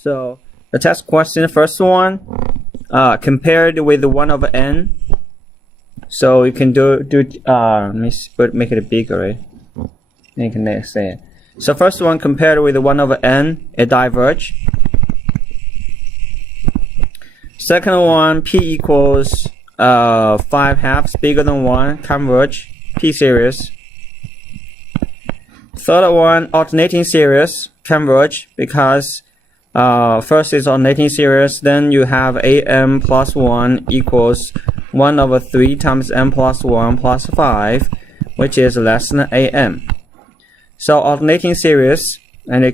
So the test question, first one, compared with 1 over n. So you can let me make it bigger, right? You can say it. So first one, compared with 1 over n, it diverge. Second one, p equals 5/2 bigger than 1, converge, p series. Third one, alternating series, converge, because first is alternating series, then you have am plus 1 equals 1 over 3 times m plus 1 plus 5, which is less than am. So alternating series, and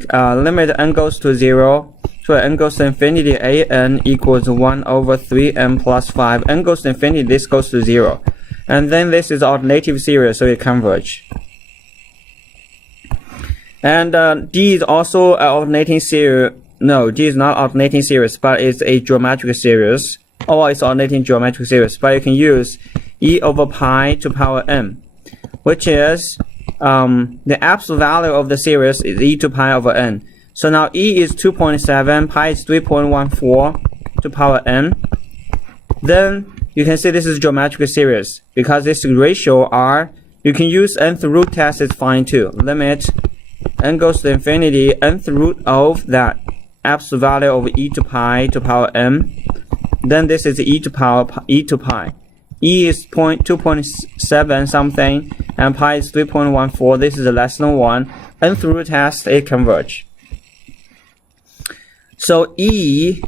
limit n goes to 0, so n goes to infinity, an equals 1 over 3m plus 5. n goes to infinity, this goes to 0. And then this is alternative series, so it converge. And D is also an alternating series. No, D is not alternating series, but it's a geometric series. Or it's alternating geometric series, but you can use e over pi to power m, which is the absolute value of the series is e to pi over n. So now e is 2.7, pi is 3.14 to power n. Then you can see this is geometric series. Because this ratio r, you can use nth root test, is fine too. Limit n goes to infinity, nth root of that absolute value of e to pi to power m. Then this is e to power e to pi. E is 2.7 something, and pi is 3.14. This is less than 1. Nth root test, it converge. So e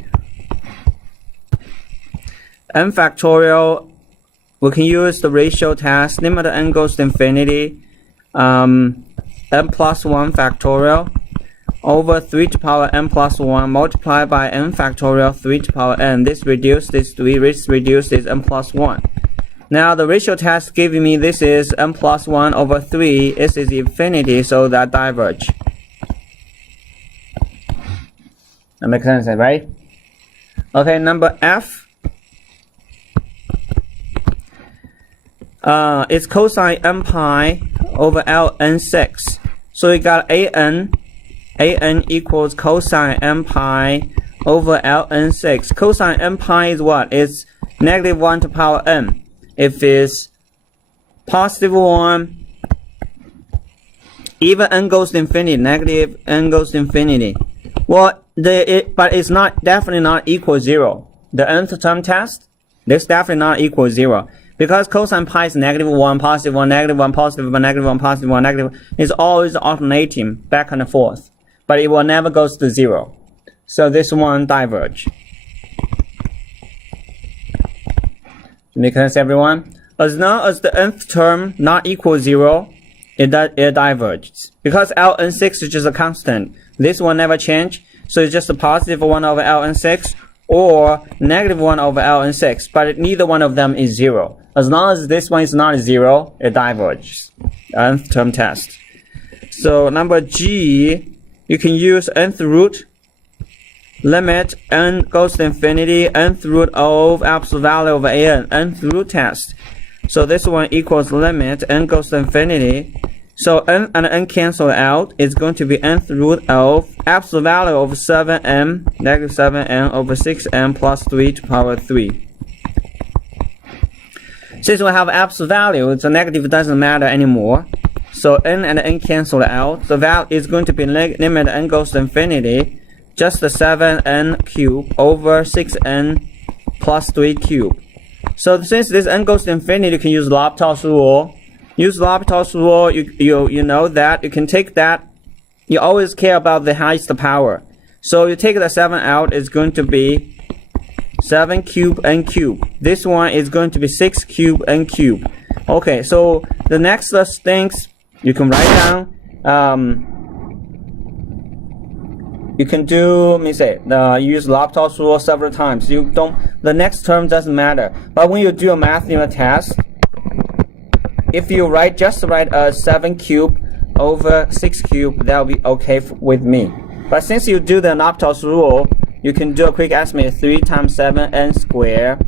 n factorial, we can use the ratio test. Limit n goes to infinity, n plus 1 factorial over 3 to power n plus 1 multiplied by n factorial 3 to power n. This reduce this 3, this reduce this n plus 1. Now the ratio test giving me this is n plus 1 over 3. This is infinity, so that diverge. That makes sense, right? Okay, number F. It's cosine n pi over ln6. So we got an equals cosine n pi over ln6. Cosine n pi is what? It's negative 1 to power n. If it's positive 1, even n goes to infinity, negative n goes to infinity. Well, but it's not definitely not equal 0. The nth term test, this definitely not equal 0. Because cosine pi is negative 1, positive 1, negative 1, positive 1, negative 1, positive 1, negative 1. It's always alternating back and forth. But it will never go to 0. So this one diverge. Make sense, everyone? As long as the nth term not equal 0, it diverges. Because ln6 is just a constant. This will never change. So it's just a positive 1 over ln6 or negative 1 over ln6. But neither one of them is 0. As long as this one is not 0, it diverges. Nth term test. So number G, you can use nth root. Limit n goes to infinity, nth root of absolute value of an, nth root test. So this one equals limit n goes to infinity. So n and n cancel out. It's going to be nth root of absolute value of 7m, negative 7m over 6m plus 3 to power 3. Since we have absolute value, the negative doesn't matter anymore. So n and n cancel out. The value is going to be limit n goes to infinity. Just the 7n cubed over 6n plus 3 cubed. So since this n goes to infinity, you can use L'Hopital's rule. Use L'Hopital's rule, you know that. You can take that. You always care about the highest power. So you take the 7 out, it's going to be 7 cubed n cubed. This one is going to be 6 cubed n cubed. Okay, so the next things you can write down. You can do, let me say, use L'Hopital's rule several times. The next term doesn't matter. But when you do a math unit test, if you just write a 7 cubed over 6 cubed, that'll be okay with me. But since you do the L'Hopital's rule, you can do a quick estimate, 3 times 7n squared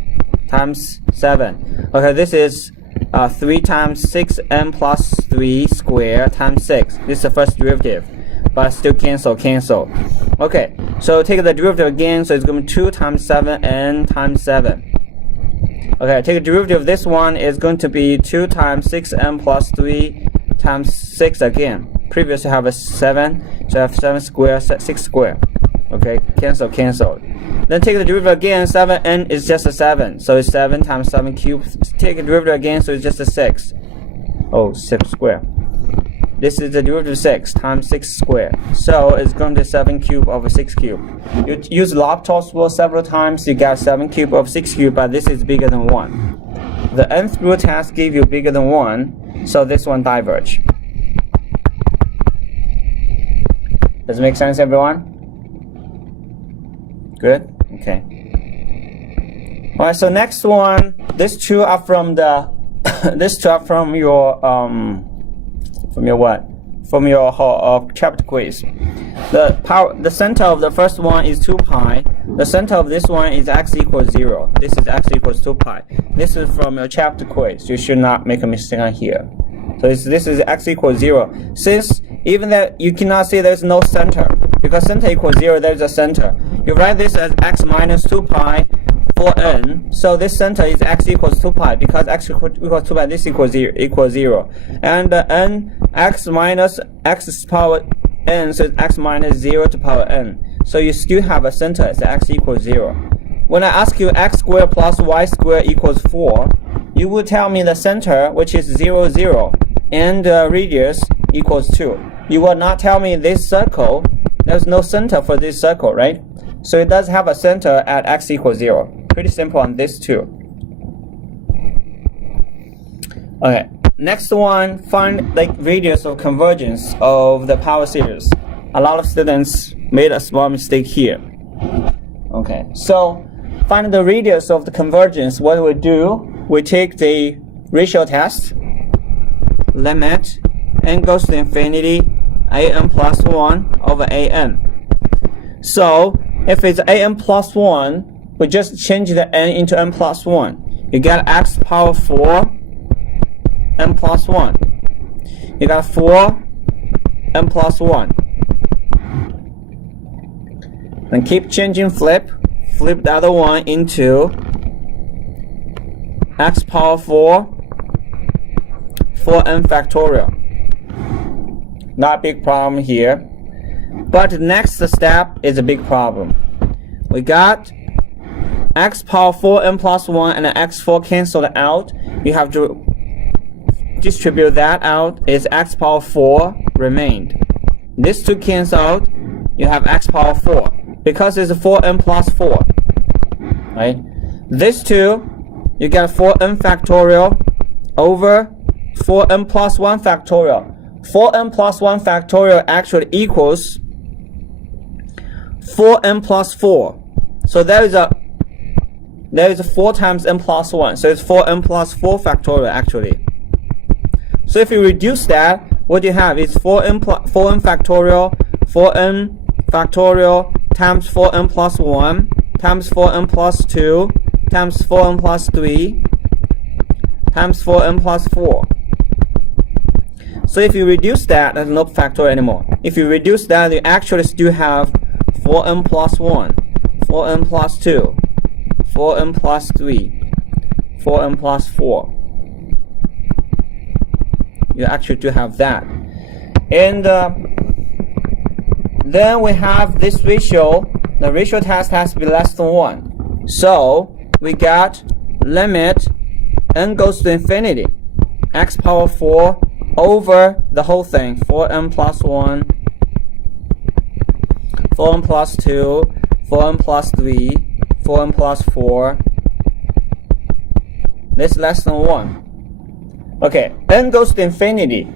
times 7. Okay, this is 3 times 6n plus 3 squared times 6. This is the first derivative. But still cancel. Okay, So take the derivative again, so it's going to be 2 times 7n times 7. Okay, take the derivative of this one is going to be 2 times 6n plus 3 times 6 again. Previously have a 7, so I have 7 square, 6 square. Okay, cancel. Then take the derivative again, 7n is just a 7, so it's 7 times 7 cubed. Take the derivative again, so it's just a 6. Oh, 6 square. This is the derivative of 6 times 6 square. So it's going to be 7 cubed over 6 cubed. You use L'Hopital's rule several times, you get 7 cubed over 6 cubed, but this is bigger than 1. The nth rule test give you bigger than 1, so this one diverge. Does it make sense, everyone? Good? Okay. Alright, so next one, these two are from the from your what? From your chapter quiz. The center of the first one is 2 pi. The center of this one is x equals 0. This is x equals 2 pi. This is from your chapter quiz. You should not make a mistake on here. So this is x equals 0. Since even that you cannot see there's no center, because center equals 0, there's a center. You write this as x minus 2 pi for n. So this center is x equals 2 pi, because x equals 2 pi, this equals 0. And n, x minus x power n, so it's x minus 0 to power n. So you still have a center, it's x equals 0. When I ask you x squared plus y squared equals 4, you will tell me the center, which is 0, 0, and radius equals 2. You will not tell me this circle, there's no center for this circle, right? So it does have a center at x equals 0. Pretty simple on this too. Okay, next one, find the radius of convergence of the power series. A lot of students made a small mistake here. Okay, so find the radius of the convergence. What we do, we take the ratio test, limit n goes to infinity, an plus 1 over an. So if it's an plus 1, we just change the n into n plus 1. You get x power 4 n plus 1. You got 4 n plus 1. Then keep changing, flip the other one into x power 4 4n factorial. Not a big problem here, but the next step is a big problem. We got x power 4n plus 1 and x4 canceled out. You have to distribute that out. Is x power 4 remained. These two cancel out. You have x power 4 because it's 4n plus 4, right? These two, you get 4n factorial over 4n plus 1 factorial. 4n plus 1 factorial actually equals 4n plus 4. So there is a 4 times n plus 1. So it's 4n plus 4 factorial actually. So if you reduce that, what you have is 4n factorial, 4n factorial times 4n plus 1 times 4n plus 2 times 4n plus 3 times 4n plus 4. So if you reduce that, there's no factorial anymore. If you reduce that, you actually still have 4n plus 1, 4n plus 2, 4n plus 3, 4n plus 4. You actually do have that. And then we have this ratio. The ratio test has to be less than 1. So we got limit n goes to infinity, x power 4 over the whole thing, 4n plus 1, 4n plus 2, 4n plus 3, 4n plus 4. This is less than 1. Okay, n goes to infinity.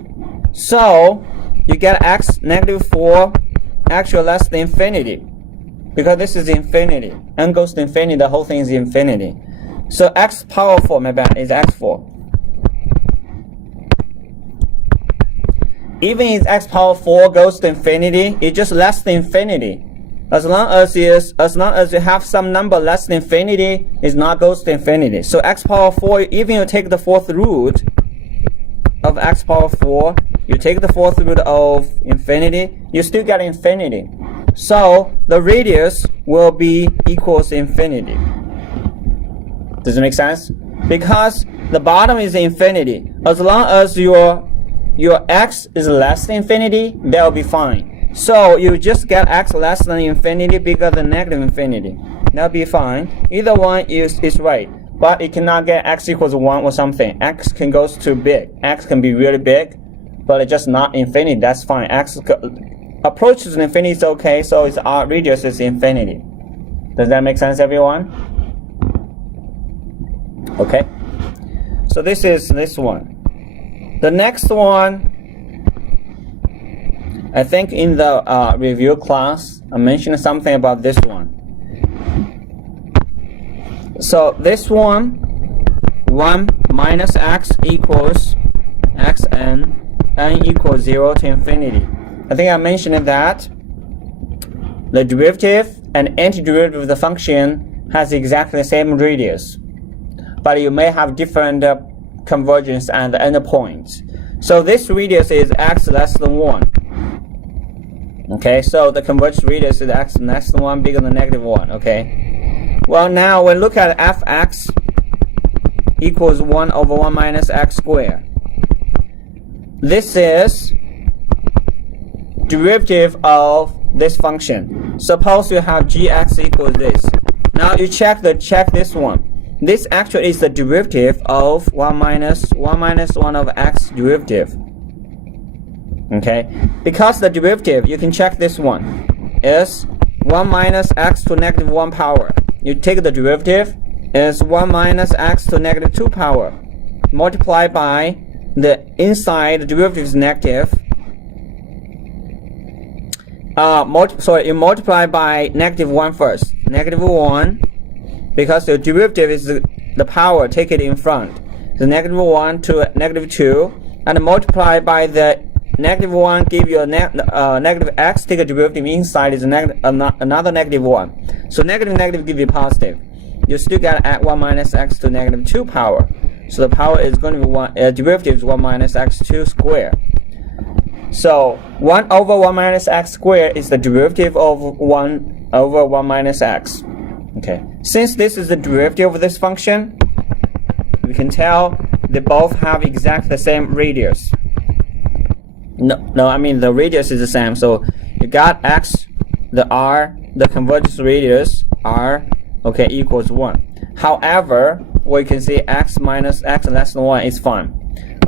So you get x negative 4 actually less than infinity. Because this is infinity. N goes to infinity, the whole thing is infinity. So x power 4, my bad, is x4. Even if x power 4 goes to infinity, it's just less than infinity. As long as you have some number less than infinity, it not goes to infinity. So x power 4, even you take the fourth root of x power 4, you take the fourth root of infinity, you still get infinity. So the radius will be equals infinity. Does it make sense? Because the bottom is infinity. As long as your x is less than infinity, that will be fine. So you just get x less than infinity bigger than negative infinity. That'll be fine. Either one is right. But it cannot get x equals 1 or something. X can go too big. X can be really big, but it's just not infinity. That's fine. X approaches infinity is okay, so its radius is infinity. Does that make sense, everyone? Okay. So this is this one. The next one, I think in the review class, I mentioned something about this one. So this one, 1 minus x equals xn, n equals 0 to infinity. I think I mentioned that the derivative and antiderivative of the function has exactly the same radius, but you may have different convergence and endpoints. So this radius is x less than 1. Okay, so the converged radius is x less than 1 bigger than negative 1. Okay. Well, now we look at fx equals 1 over 1 minus x squared. This is derivative of this function. Suppose you have gx equals this. Now you check this one. This actually is the derivative of 1 minus 1 of x derivative. Okay? Because the derivative, you can check this one, is 1 minus x to negative 1 power. You take the derivative, is 1 minus x to negative 2 power. Multiply by the inside, the derivative is negative. You multiply by negative 1 first. Negative 1. Because the derivative is the power, take it in front. The negative 1 to negative 2, and multiply by the negative 1, give you a negative x, take a derivative inside is another negative 1. So negative give you positive. You still get 1 minus x to negative 2 power. So the power is going to be derivative is 1 minus x2 squared. So 1 over 1 minus x squared is the derivative of 1 over 1 minus x. Okay. Since this is the derivative of this function, we can tell they both have exactly the same radius. No, I mean the radius is the same. So you got x, the r, the convergence radius r, okay, equals 1. However, we can see x minus x less than 1 is fine.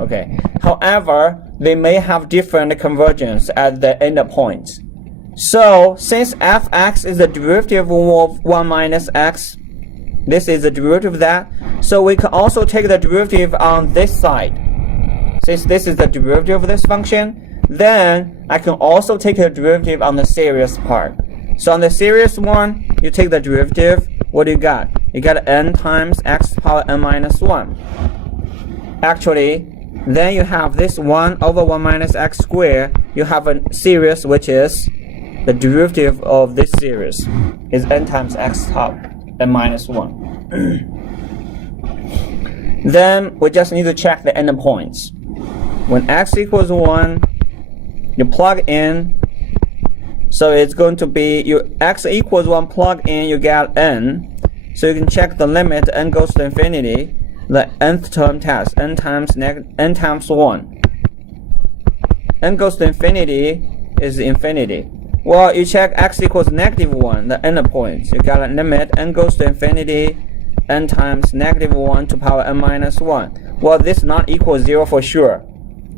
Okay. However, they may have different convergence at the end points. So, since fx is the derivative of 1 minus x, this is the derivative of that, so we can also take the derivative on this side. Since this is the derivative of this function, then I can also take the derivative on the series part. So on the series one, you take the derivative, what do you got? You got n times x power n minus 1. Actually, then you have this 1 over 1 minus x squared, you have a series which is the derivative of this series is n times x top n minus 1. Then we just need to check the endpoints. When x equals 1, you plug in. So it's going to be x equals 1 plug in, you get n. So you can check the limit, n goes to infinity. The nth term test, n times 1. N goes to infinity is infinity. Well, you check x equals negative 1, the endpoints. You got a limit, n goes to infinity, n times negative 1 to power n minus 1. Well, this not equal 0 for sure.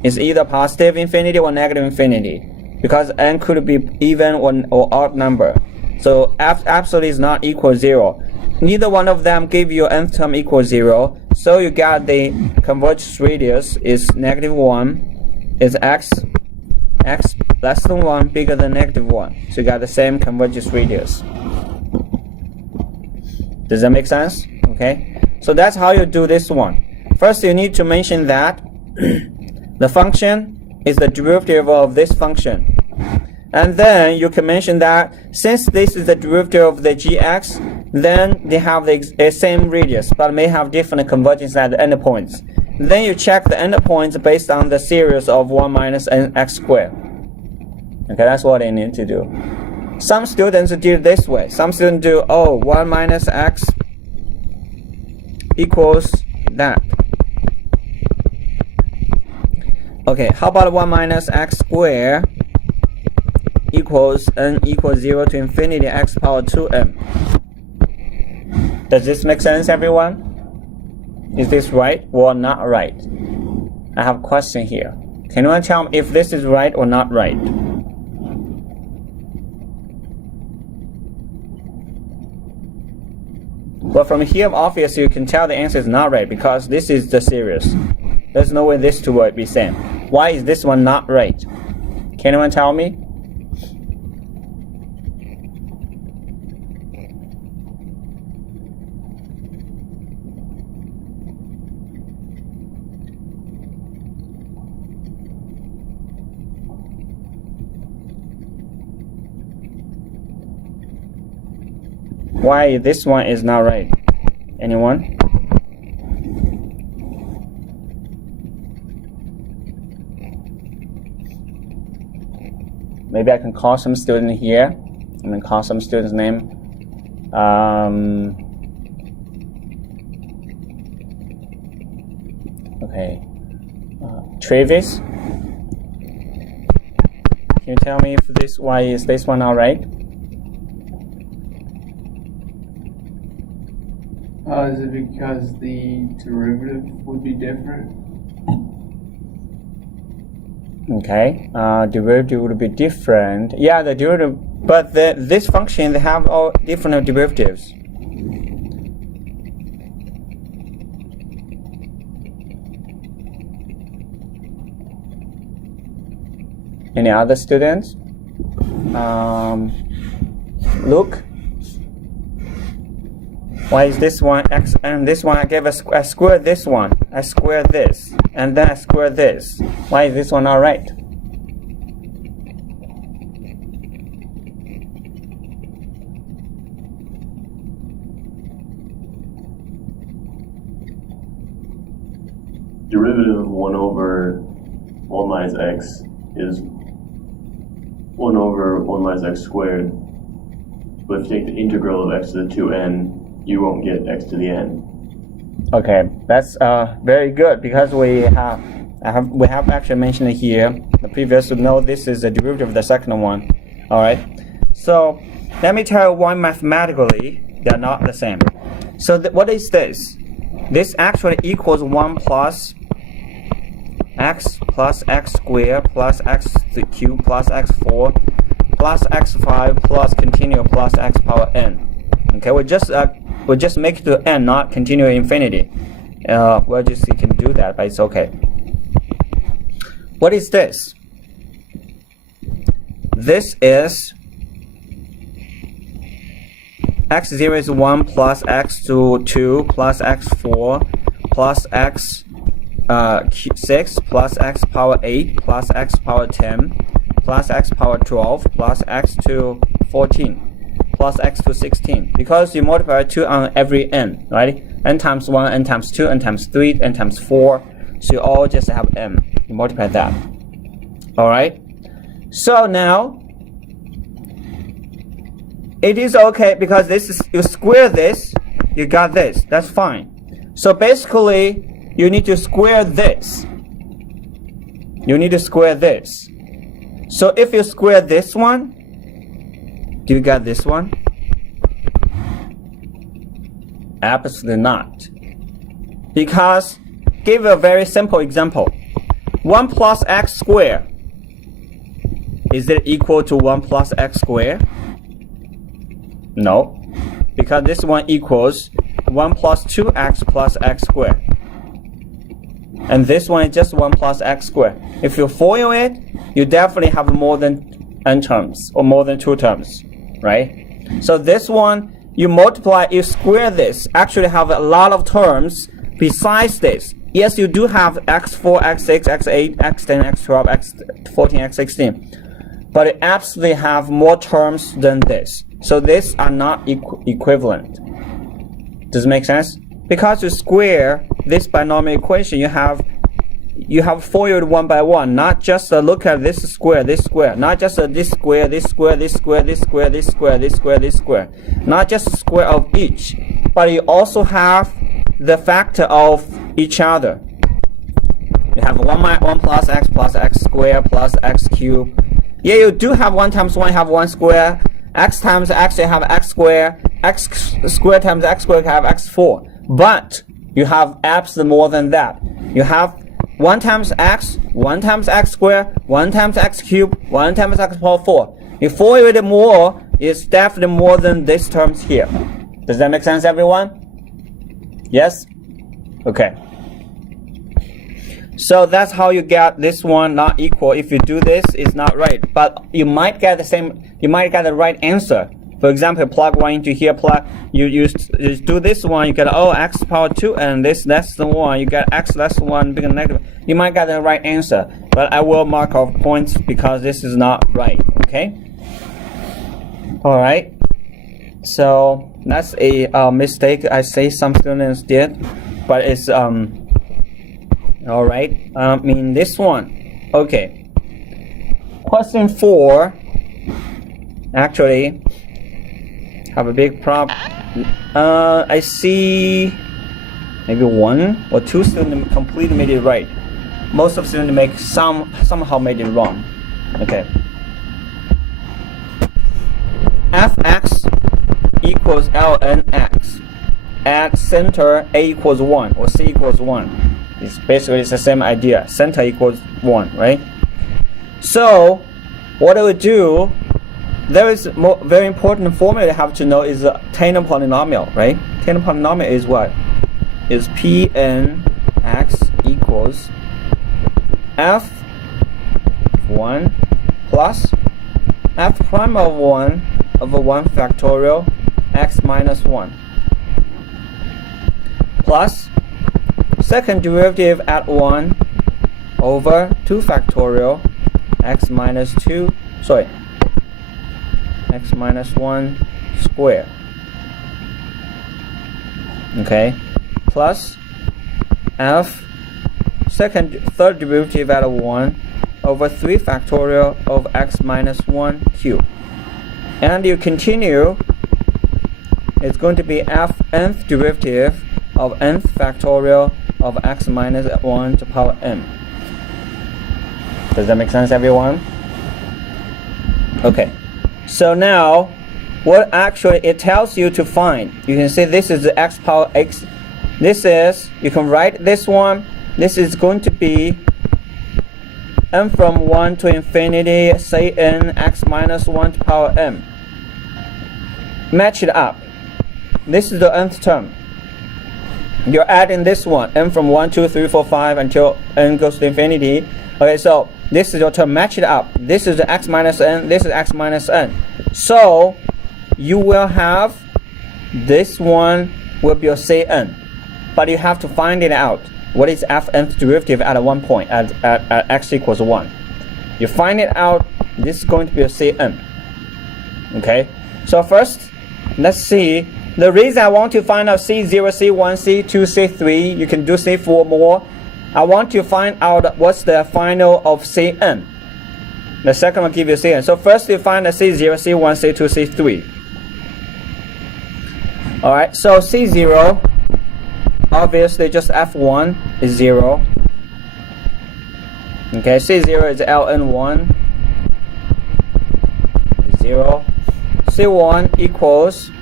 It's either positive infinity or negative infinity, because n could be even or odd number. So absolutely is not equal 0. Neither one of them give you nth term equals 0. So you got the convergence radius is negative 1, is x less than 1 bigger than negative 1. So you got the same convergence radius. Does that make sense? Okay. So that's how you do this one. First, you need to mention that the function is the derivative of this function. And then you can mention that since this is the derivative of the gx, then they have the same radius, but may have different convergence at the endpoints. Then you check the endpoints based on the series of 1 minus x squared. Okay, that's what I need to do. Some students do it this way. Some students do, 1 minus x equals that. Okay, how about 1 minus x squared equals n equals 0 to infinity x power 2m? Does this make sense, everyone? Is this right or not right? I have a question here. Can anyone tell me if this is right or not right? Well, from here, obviously, you can tell the answer is not right because this is the series. There's no way this two will be same. Why is this one not right? Can anyone tell me? Why this one is not right? Anyone? Maybe I can call some student here. I'm gonna call some student's name. Okay. Travis. Can you tell me if why is this one all right? Is it because the derivative would be different? Okay, derivative would be different. Yeah, the derivative, but this function, they have all different derivatives. Any other students? Luke? Why is this one x and this one I gave I square this one, I square this, and then I square this. Why is this one all right? Derivative of 1 over 1 minus x is 1 over 1 minus x squared. But if you take the integral of x to the 2n, you won't get x to the n. Okay, that's very good because we have actually mentioned it here. The previous note, this is the derivative of the second one. All right. So let me tell you why mathematically they are not the same. So what is this? This actually equals 1 plus x squared plus x cubed plus x4 plus x5 plus continue plus x power n. Okay, we just make it to n, not continue infinity. Well, just you can do that, but it's okay. What is this? This is x0 is 1 plus x2 plus x4 plus x6 plus x power 8 plus x power 10 plus x power 12 plus x to 14 plus x to 16. Because you multiply 2 on every n, right? n times 1, n times 2, n times 3, n times 4. So you all just have n. You multiply that. Alright? So now, it is okay because this is, you square this, you got this. That's fine. So basically, you need to square this. You need to square this. So if you square this one, do you get this one? Absolutely not. Because, give a very simple example. 1 plus x squared. Is it equal to 1 plus x squared? No. Because this one equals 1 plus 2x plus x squared. And this one is just 1 plus x squared. If you FOIL it, you definitely have more than n terms or more than 2 terms, right? So this one, you multiply, you square this, actually have a lot of terms besides this. Yes, you do have x4, x6, x8, x10, x12, x14, x16. But it absolutely have more terms than this. So these are not equivalent. Does it make sense? Because you square this binomial equation, you have you have foiled one by one, not just look at this square, not just this square, this square, this square, this square, this square, this square, this square, not just square of each, but you also have the factor of each other. You have 1 plus x square plus x cube. Yeah, you do have 1 times 1, you have 1 square. X times x, you have x square. X square times x square, you have x4. But you have absolutely more than that. You have 1 times x square, 1 times x cube, 1 times x power 4. You foil it more, it's definitely more than these terms here. Does that make sense, everyone? Yes? Okay. So that's how you get this one not equal. If you do this, it's not right. But you might get the right answer. For example, plug 1 into here, you do this one, you get x power 2, and this less than 1, you get x less than 1, bigger than negative. You might get the right answer, but I will mark off points because this is not right, okay? Alright, so that's a mistake I say some students did, but it's, alright, this one, okay. Question 4, actually, have a big problem. I see maybe 1 or 2 students completely made it right. Most of students somehow made it wrong. Okay. Fx equals lnx at center a equals 1 or c equals 1. It's basically the same idea. Center equals 1, right? So what I would do, there is a very important formula you have to know is a Taylor polynomial, right? Taylor polynomial is what? Is Pn x equals f1 plus f prime of 1 over 1 factorial x minus 1 plus second derivative at 1 over 2 factorial x minus 2, x minus 1 square, okay, plus f third derivative at 1 over 3 factorial of x minus 1 cube, and you continue, it's going to be f nth derivative of nth factorial of x minus 1 to power n. Does that make sense, everyone? Okay. So now, what actually it tells you to find, you can say this is the x power x. This is, you can write this one. This is going to be n from 1 to infinity, say n x minus 1 to power m. Match it up. This is the nth term. You're adding this one, n from 1, 2, 3, 4, 5 until n goes to infinity. Okay, so this is your term, match it up. This is the x minus n, this is x minus n. So you will have this one will be your Cn, but you have to find it out. What is f nth derivative at one point at x equals 1? You find it out, this is going to be your Cn. Okay, so first let's see. The reason I want to find out C0, C1, C2, C3, you can do C4 more. I want to find out what's the final of Cn. The second will give you Cn. So first you find the C0, C1, C2, C3. Alright, so C0, obviously just F1 is 0. Okay, C0 is ln1 is 0. C1 equals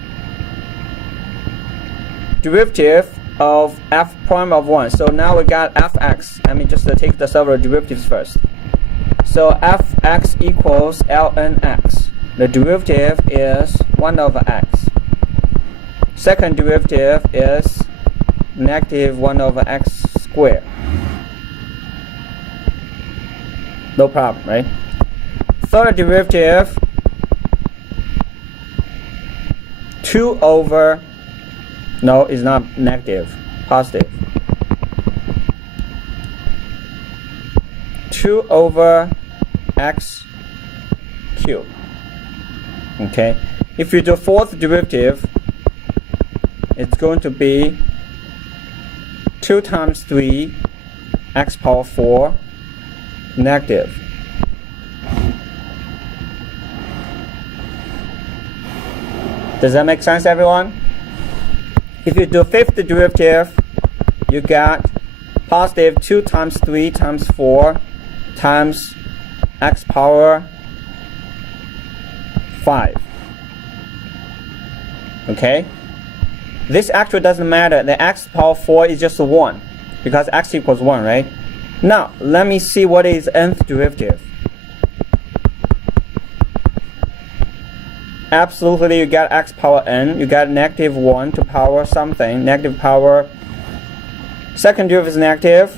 derivative of f prime of 1. So now we got fx. Let me just take the several derivatives first. So fx equals ln x. The derivative is 1 over x. Second derivative is negative 1 over x squared. No problem, right? Third derivative, 2 over, no, it's not negative, positive. 2 over x cubed. Okay, if you do fourth derivative, it's going to be 2 times 3 x power 4 negative. Does that make sense, everyone? If you do fifth derivative, you got positive 2 times 3 times 4 times x power 5. Okay? This actually doesn't matter. The x power 4 is just 1 because x equals 1, right? Now, let me see what is nth derivative. Absolutely, you got x power n. You got negative 1 to power something. Negative power. Second derivative is negative.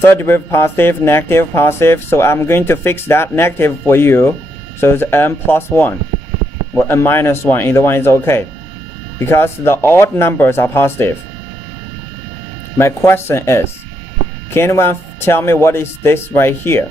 Third derivative positive, negative, positive. So I'm going to fix that negative for you. So it's n plus 1 or n minus 1. Either one is okay. Because the odd numbers are positive. My question is, can anyone tell me what is this right here?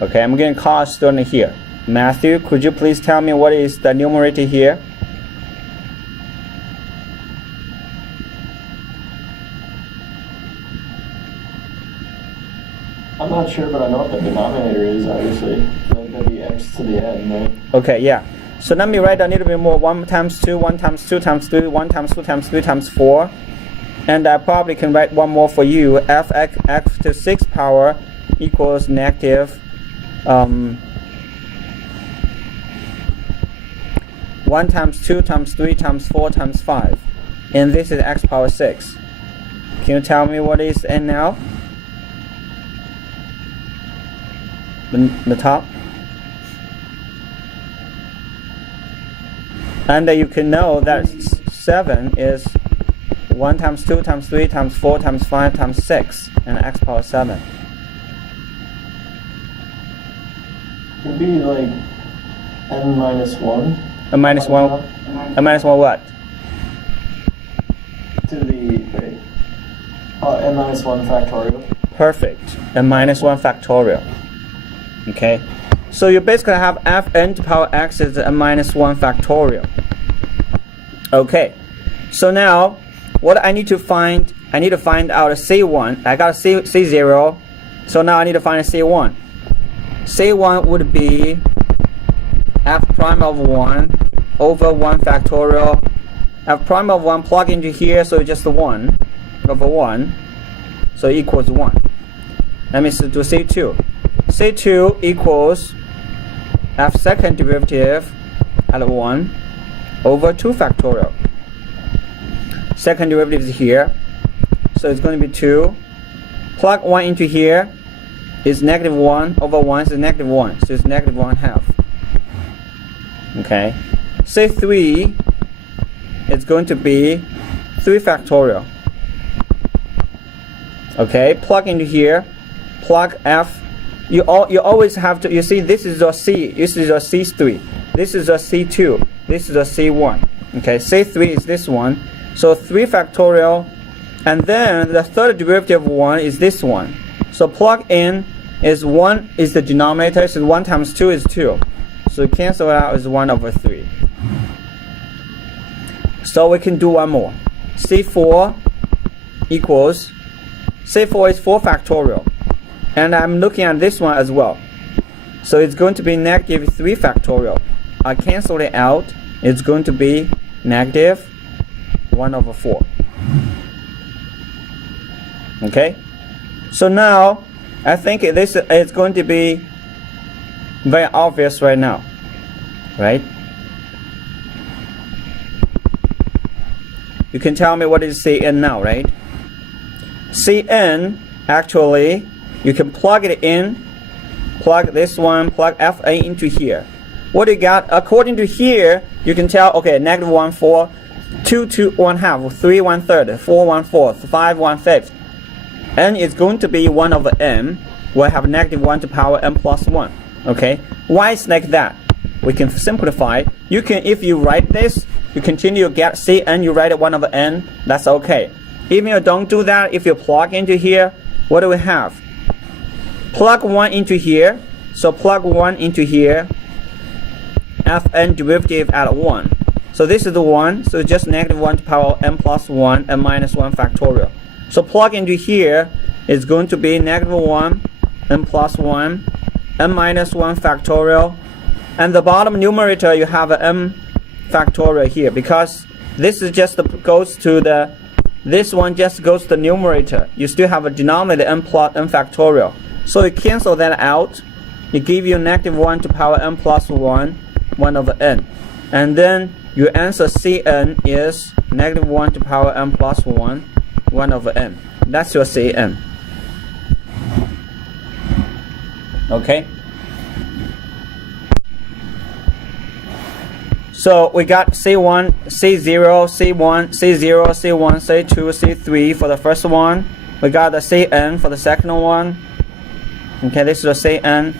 Okay, I'm going to call a student here. Matthew, could you please tell me what is the numerator here? I'm not sure, but I know what the denominator is, obviously. That'd be x to the n, right? Okay, yeah. So let me write a little bit more. 1 times 2, 1 times 2 times 3, 1 times 2 times 3 times 4. And I probably can write one more for you. F(x) to 6 power equals negative 1 times 2 times 3 times 4 times 5. And this is x power 6. Can you tell me what is n now? The top. And you can know that 7 is 1 times 2 times 3 times 4 times 5 times 6 and x power 7. It'd be like n minus 1. A minus 1. A minus 1 what? To the, wait. N minus 1 factorial. Perfect. A minus 1 factorial. Okay. So you basically have fn to power x is a minus 1 factorial. Okay. So now, what I need to find out C1. I got C0. So now I need to find a C1. C1 would be f prime of 1 over 1 factorial. F prime of 1 plug into here, so it's just 1 over 1. So equals 1. Let me do C2. C2 equals f second derivative at 1 over 2 factorial. Second derivative is here. So it's going to be 2. Plug 1 into here. Is negative 1 over 1 is negative 1. So it's negative 1/2. Okay. C3 is going to be 3 factorial. Okay. Plug into here. Plug f. You always have to, you see this is your C. This is your C3. This is your C2. This is your C1. Okay. C3 is this one. So 3 factorial. And then the third derivative 1 is this one. So plug in is 1 is the denominator, so 1 times 2 is 2. So cancel it out as 1 over 3. So we can do one more. C4 equals, C4 is 4 factorial. And I'm looking at this one as well. So it's going to be negative 3 factorial. I cancel it out. It's going to be negative 1 over 4. Okay? So now, I think this is going to be very obvious right now, right? You can tell me what is Cn now, right? Cn, actually, you can plug it in, plug this one, plug Fa into here. What you got, according to here, you can tell, okay, negative 1, 4, 2, 2, 1/2, 3, 1/3, 4, 1/4, 5, 1/5. N is going to be 1 over m. We'll have negative 1 to power n plus 1. Okay? Why is like that? We can simplify. You can, if you write this, you continue to get Cn, you write it 1 over n. That's okay. Even if you don't do that, if you plug into here, what do we have? plug 1 into here. So plug 1 into here. Fn derivative at 1. So this is the 1. So just negative 1 to power n plus 1, n minus 1 factorial. So plug into here is going to be negative 1, n plus 1, n minus 1 factorial. And the bottom numerator, you have a m factorial here, because this is just goes to the, this one just goes to the numerator. You still have a denominator n plus n factorial. So you cancel that out. It give you negative 1 to power n plus 1, 1 over n. And then your answer Cn is negative 1 to power n plus 1, 1 over n. That's your Cn. Okay? So we got C1, C0, C1, C0, C1, C2, C3 for the first one. We got the Cn for the second one. Okay, this is the Cn.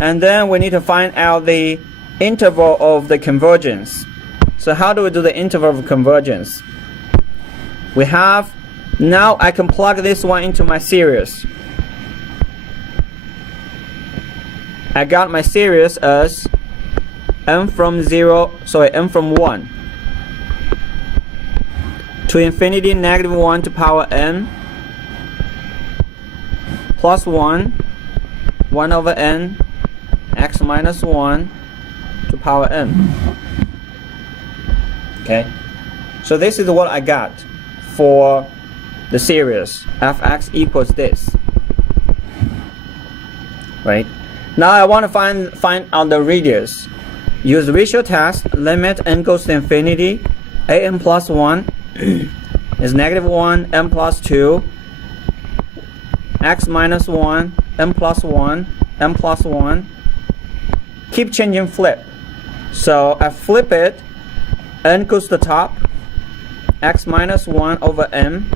And then we need to find out the interval of the convergence. So how do we do the interval of convergence? We have, now I can plug this one into my series. I got my series as n from 1 to infinity negative 1 to power n plus 1, 1 over n, x minus 1 to power n. Okay, so this is what I got for the series fx equals this. Right? Now I want to find out the radius. Use the ratio test. Limit n goes to infinity. An plus 1 is negative 1, n plus 2, x minus 1, n plus 1, n plus 1. Keep changing flip. So I flip it. N goes to the top. X minus 1 over n.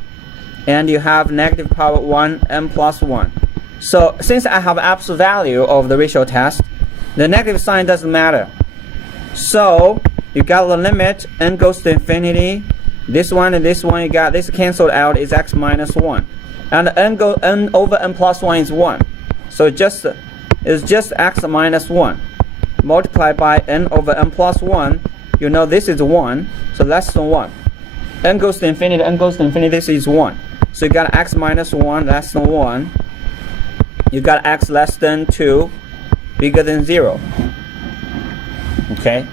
And you have negative power 1, n plus 1. So since I have absolute value of the ratio test, the negative sign doesn't matter. So you got the limit, n goes to infinity. This one and this one, you got this canceled out, is x minus 1. And n over n plus 1 is 1. So it's just x minus 1. Multiplied by n over n plus 1. You know this is 1, so less than 1. N goes to infinity, n goes to infinity, this is 1. So you got x minus 1 less than 1. You got x less than 2, bigger than 0. Okay,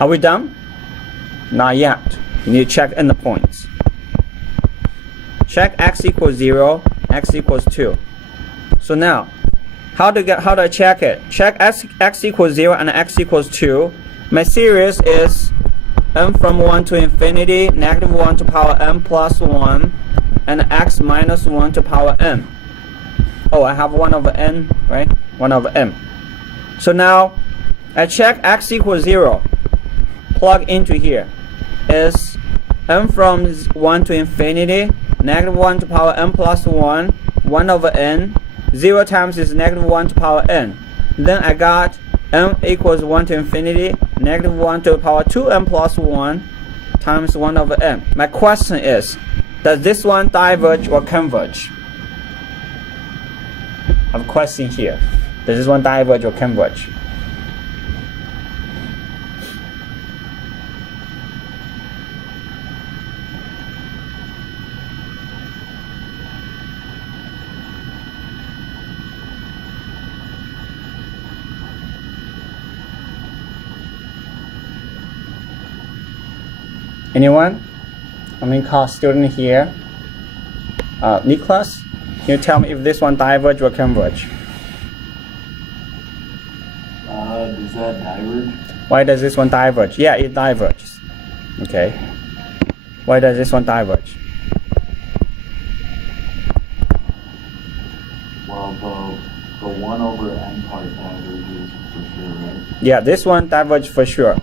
are we done? Not yet. You need to check endpoints. Check x equals 0, x equals 2. So now, how do I check it? Check x equals 0 and x equals 2. My series is n from 1 to infinity, negative 1 to power n plus 1, and x minus 1 to power n. Oh, I have 1 over n, right? 1 over n. So now, I check x equals 0. Plug into here. Is n from 1 to infinity, negative 1 to power n plus 1, 1 over n. 0 times is negative 1 to power n. Then I got n equals 1 to infinity, negative 1 to the power 2n plus 1 times 1 over n. My question is, does this one diverge or converge? I have a question here. Does this one diverge or converge? Anyone? I'm in class student here. Nicholas, can you tell me if this one diverge or converge? Does that diverge? Why does this one diverge? Yeah, it diverges. Okay. Why does this one diverge? Well, the 1 over n part diverges for sure, right? Yeah, this one diverges for sure.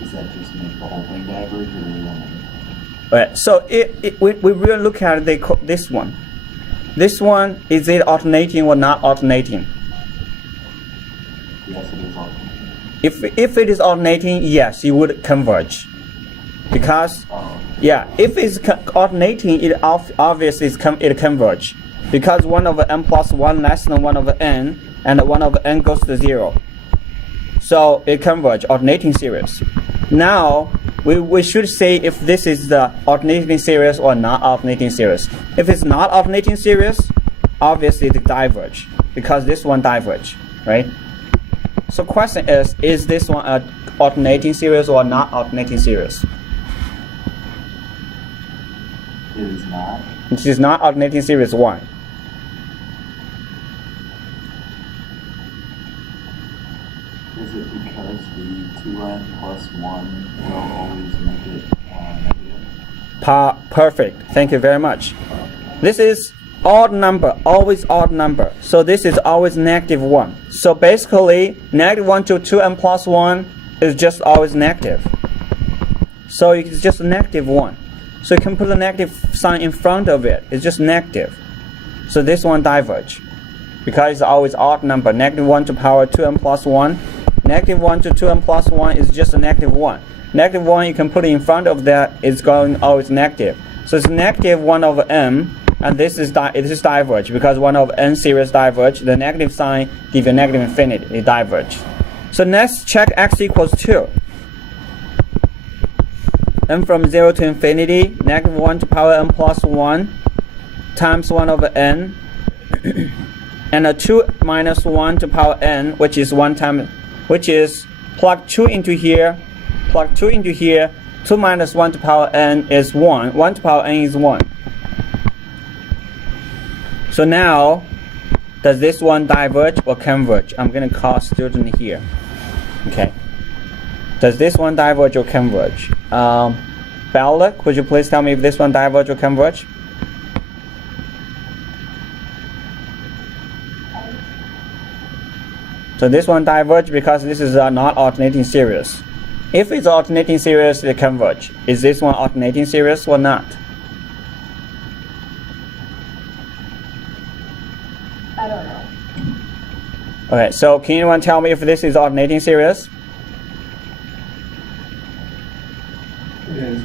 Does that just make the whole thing diverge, or Right. So we will look at this one. This one, is it alternating or not alternating? yes, it is alternating. If it is alternating, yes, it would converge. Because Oh, okay. Yeah, if it's alternating, it obviously it converge, because 1 over n plus 1 less than 1 over n, and 1 over n goes to 0. So it converge, alternating series. Now we should say if this is the alternating series or not alternating series. If it's not alternating series, obviously it diverge, because this one diverge, right? So question is this one an alternating series or not alternating series? It is not. It is not alternating series 1. Is it because the 2n plus 1 will always make it negative? Perfect. Thank you very much. This is odd number, always odd number. So this is always negative 1. So basically, negative 1 to 2n plus 1 is just always negative. So it's just negative 1. So you can put a negative sign in front of it. It's just negative. So this one diverge, because it's always odd number. Negative 1 to power 2n plus 1. Negative 1 to 2n plus 1 is just a negative 1. Negative 1 you can put in front of that, it's going always negative. So it's negative 1 over n, and this is diverge, because 1 over n series diverge. The negative sign gives you negative infinity, it diverge. So next, check x equals 2. N from 0 to infinity, negative 1 to power n plus 1 times 1 over n, and a 2 minus 1 to power n, which is 1 time, which is plug 2 into here, plug 2 into here, 2 minus 1 to power n is 1, 1 to power n is 1. So now, does this one diverge or converge? I'm going to call student here. Okay. Does this one diverge or converge? Bella, could you please tell me if this one diverge or converge? So this one diverge because this is not alternating series. If it's alternating series, it converge. Is this one alternating series or not? I don't know. Okay, so can anyone tell me if this is alternating series? It is.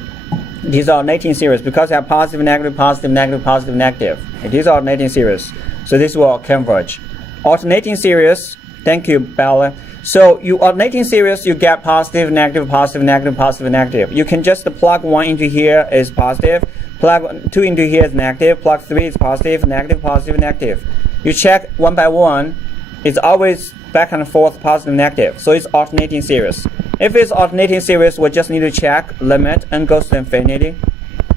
These are alternating series because they have positive, negative, positive, negative, positive, negative. It is alternating series, so this will converge. Alternating series, thank you, Bella. So you alternating series, you get positive, negative, positive, negative, positive, negative. You can just plug 1 into here is positive, plug 2 into here is negative, plug 3 is positive, negative, positive, negative. You check one by one, it's always back and forth, positive, negative. So it's alternating series. If it's alternating series, we just need to check limit n goes to infinity,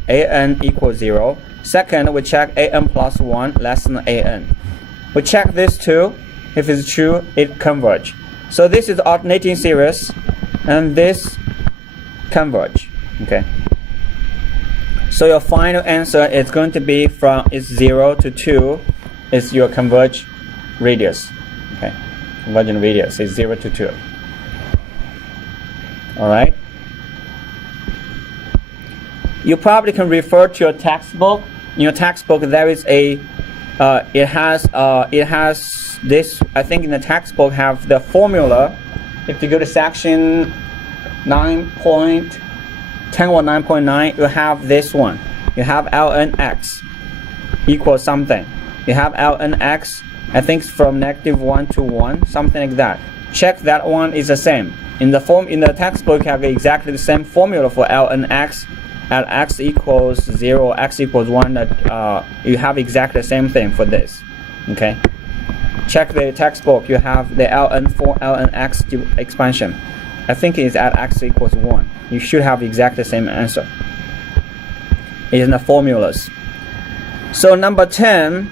an equals 0. Second, we check an plus 1 less than an. We check this too. If it's true, it converge. So this is alternating series, and this converge. Okay. So your final answer is going to be from is 0 to 2 is your converge radius. Okay, convergent radius is 0 to 2. All right. You probably can refer to your textbook. In your textbook, there is a it has this. I think in the textbook have the formula. If you go to section 9.10 or 9.9, you have this one. You have lnx equals something. You have lnx. I think it's from -1 to 1, something like that. Check that one is the same. In the textbook, you have exactly the same formula for lnx. At x equals 0, x equals 1. You have exactly the same thing for this. Okay. Check the textbook. You have the lnx expansion. I think it's at x equals 1. You should have exactly the same answer. It's in the formulas. So number 10.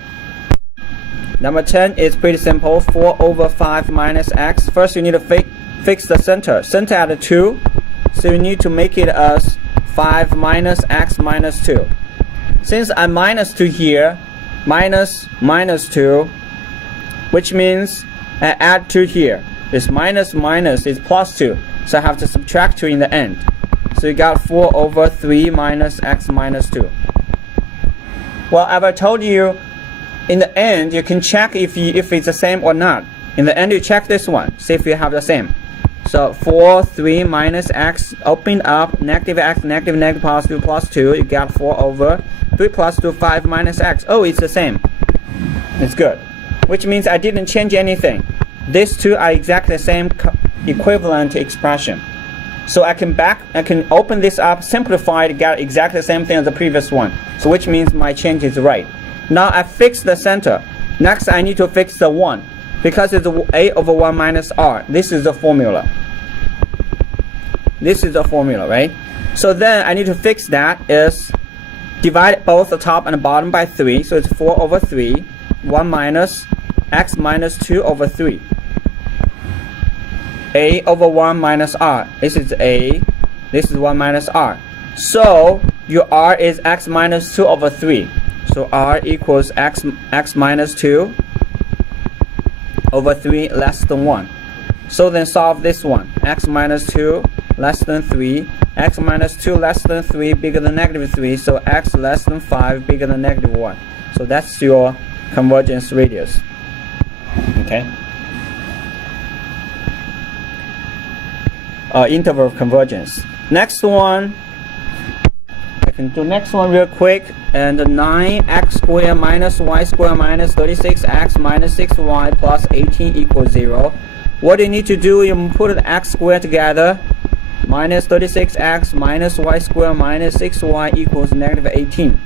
Number 10 is pretty simple. 4 over 5 minus x. First, you need to fix the center. Center at 2. So you need to make it as 5 minus x minus 2. Since I'm minus 2 here, minus 2, which means I add 2 here. This minus is plus 2. So I have to subtract 2 in the end. So you got 4 over 3 minus x minus 2. Well, as I told you, in the end, you can check if it's the same or not. In the end, you check this one, see if you have the same. So 4, 3 minus x, open up, negative x, negative, negative, positive, plus 2. You got 4 over 3 plus 2, 5 minus x. Oh, it's the same. It's good. Which means I didn't change anything. These two are exactly the same equivalent expression. So I can open this up, simplify it, get exactly the same thing as the previous one. So which means my change is right. Now I fix the center. Next I need to fix the 1. Because it's a over 1 minus r. This is the formula. This is the formula, right? So then I need to fix that is divide both the top and the bottom by 3. So it's 4 over 3. 1 minus x minus 2 over 3. A over 1 minus r. This is a. This is 1 minus r. So your r is x minus 2 over 3. So r equals x minus 2 over 3 less than 1. So then solve this one. X minus 2 less than 3. X minus 2 less than 3 bigger than negative 3. So x less than 5 bigger than negative 1. So that's your convergence radius. Okay. Interval of convergence. Next one. I can do next one real quick. And 9x squared minus y squared minus 36x minus 6y plus 18 equals 0. What you need to do, you put the x squared together. Minus 36x minus y squared minus 6y equals negative 18.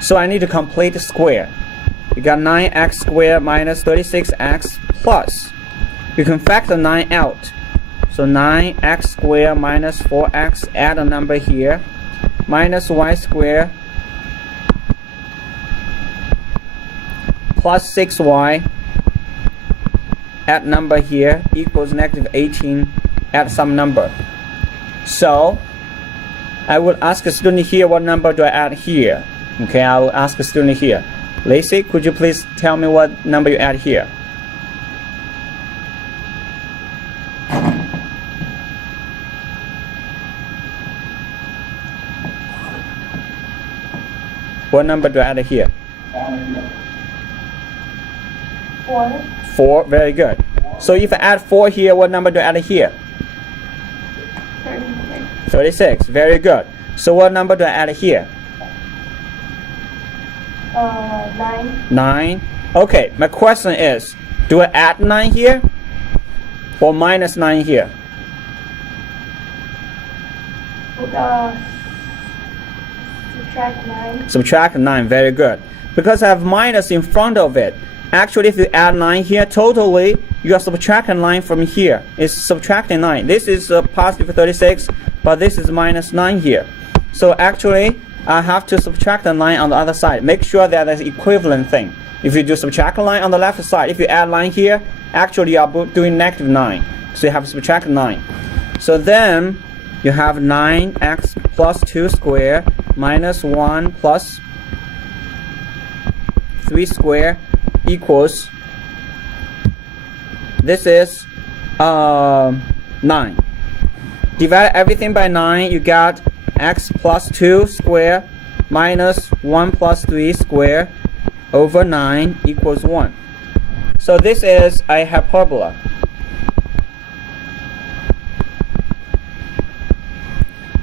So I need to complete the square. You got 9x squared minus 36x plus. You can factor 9 out. So 9x squared minus 4x, add a number here. Minus y squared plus 6y, add number here, equals negative 18, add some number. So I will ask a student here, what number do I add here? Okay, I will ask a student here. Lacey, could you please tell me what number you add here? What number do I add here? 4. 4, very good. So if I add 4 here, what number do I add here? 36. 36, very good. So what number do I add here? 9. 9. Okay, my question is, do I add 9 here? Or minus 9 here? Subtract 9. Subtract 9, very good. Because I have minus in front of it. Actually, if you add 9 here, totally, you are subtracting 9 from here. It's subtracting 9. This is positive 36, but this is minus 9 here. So actually, I have to subtract the 9 on the other side. Make sure that that's equivalent thing. If you do subtract line on the left side, if you add line here, actually you are doing negative 9. So you have to subtract 9. So then you have 9x plus 2 squared minus 1 plus 3 squared equals, this is 9. Divide everything by 9, you got x plus 2 squared minus 1 plus 3 squared over 9 equals 1. So this is a hyperbola.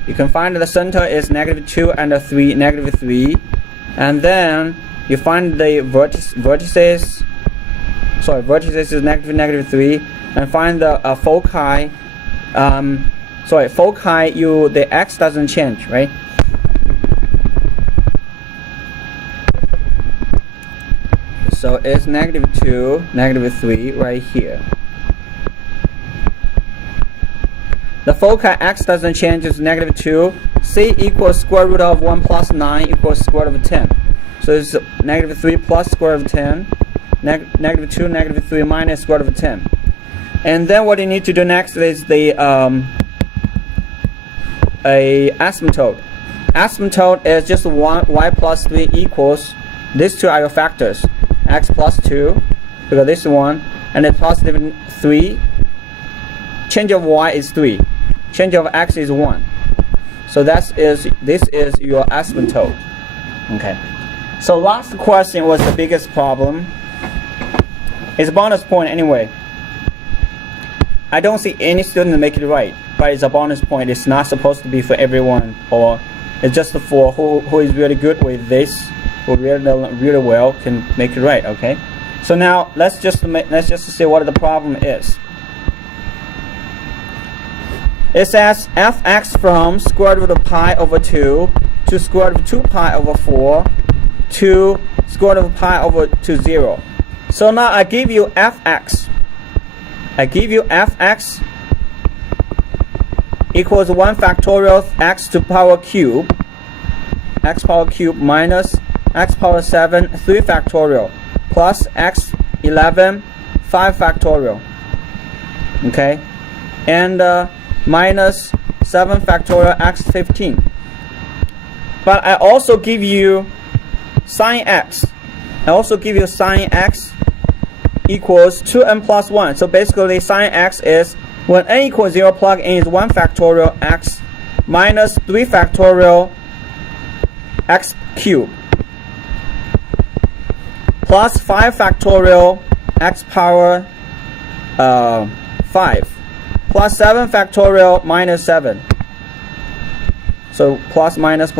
You can find the center is negative 2 and 3, negative 3. And then you find the vertices. Sorry, vertices is negative 3. And find the foci. Foci, the x doesn't change, right? So it's negative 2, negative 3 right here. The foci x doesn't change, it's negative 2. C equals square root of 1 plus 9 equals square root of 10. So it's negative 3 plus square root of 10. Negative 2, negative 3 minus square root of 10. And then what you need to do next is the asymptote. Asymptote is just y plus 3 equals, these two are your factors. X plus 2, because this one, and then positive 3. Change of y is 3. Change of x is 1. So this is your asymptote. Okay. So last question was the biggest problem. It's a bonus point anyway. I don't see any student make it right, but it's a bonus point. It's not supposed to be for everyone, or it's just for who is really good with this, who really well can make it right. Okay, so now let's just see what the problem is. It says fx from square root of pi over 2 to square root of 2 pi over 4 to square root of pi over to 0. So now I give you fx. I give you fx equals 1 factorial x to power cube, x power cube minus x power 7 3 factorial plus x 11 5 factorial. Okay, and minus 7 factorial x 15. But I also give you sine x. I also give you sine x equals 2n plus 1. So basically sine x is when n equals 0, plug in is 1 factorial x minus 3 factorial x cubed plus 5 factorial x power 5 plus 7 factorial minus 7. So plus minus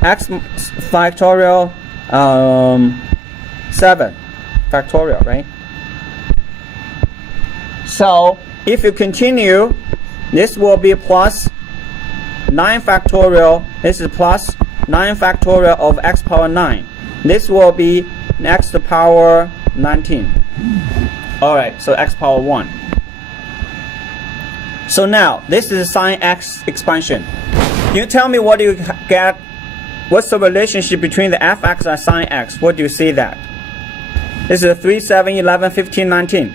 x factorial 7 factorial, right? So if you continue, this will be plus 9 factorial. This is plus 9 factorial of x power 9. This will be x to the power 19. Alright, so x power 1. So now this is sine x expansion. Can you tell me what you get? What's the relationship between the fx and sine x? What do you see that? This is 3, 7, 11, 15, 19.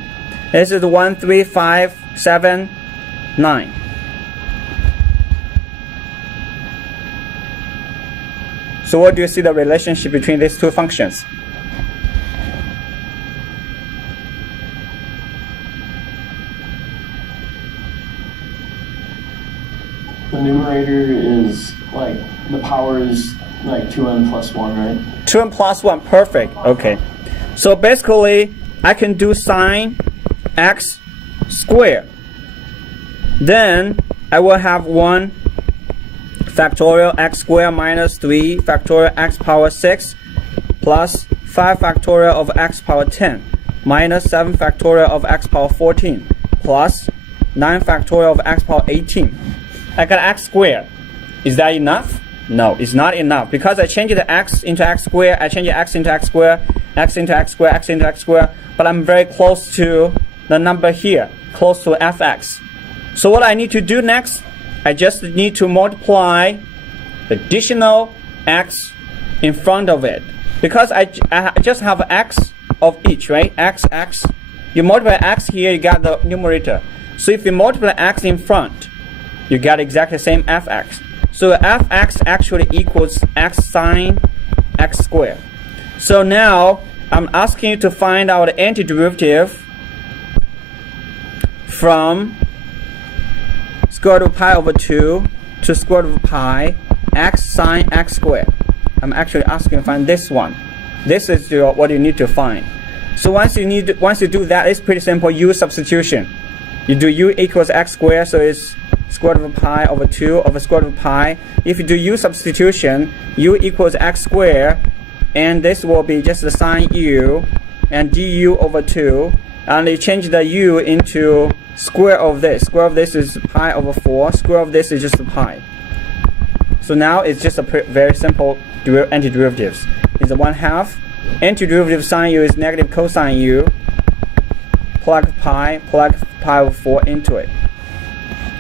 This is 1, 3, 5, 7, 9. So what do you see the relationship between these two functions? The numerator is like, the power is like 2n plus 1, right? 2n plus 1, perfect. Okay. So basically, I can do sine x squared. Then I will have 1 factorial x squared minus 3 factorial x power 6 plus 5 factorial of x power 10 minus 7 factorial of x power 14 plus 9 factorial of x power 18. I got x squared. Is that enough? No, it's not enough, because I changed the x into x squared, I changed x into x squared, x into x squared, x into x squared, but I'm very close to the number here, close to fx. So what I need to do next, I just need to multiply the additional x in front of it, because I just have x of each, right? X. You multiply x here, you got the numerator. So if you multiply x in front, you get exactly the same fx. So fx actually equals x sine x squared. So now I'm asking you to find out the antiderivative from square root of pi over 2 to square root of pi x sine x squared. I'm actually asking you to find this one. This is what you need to find. So once you do that, it's pretty simple. U substitution. You do u equals x squared, so it's square root of pi over 2 over square root of pi. If you do u substitution, u equals x squared, and this will be just the sine u and du over 2, and you change the u into square of this. Square of this is pi over 4. Square of this is just the pi. So now it's just a very simple antiderivatives. It's a 1/2. Antiderivative sine u is negative cosine u. Plug pi over 4 into it.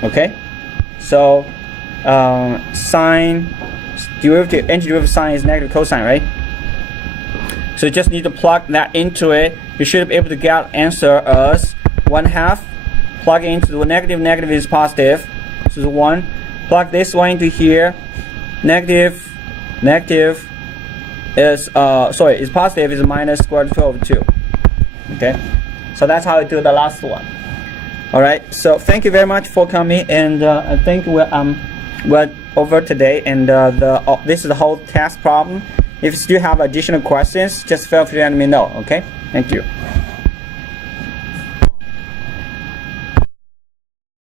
Okay, so antiderivative sine is negative cosine, right? So you just need to plug that into it. You should be able to get answer as 1/2. Plug into the negative is positive, so it's 1. Plug this one into here. Negative is is positive, is minus square root of 2. Okay, so that's how I do the last one. Alright, so thank you very much for coming, and I think we're over today, and this is the whole test problem. If you still have additional questions, just feel free to let me know. Okay, thank you.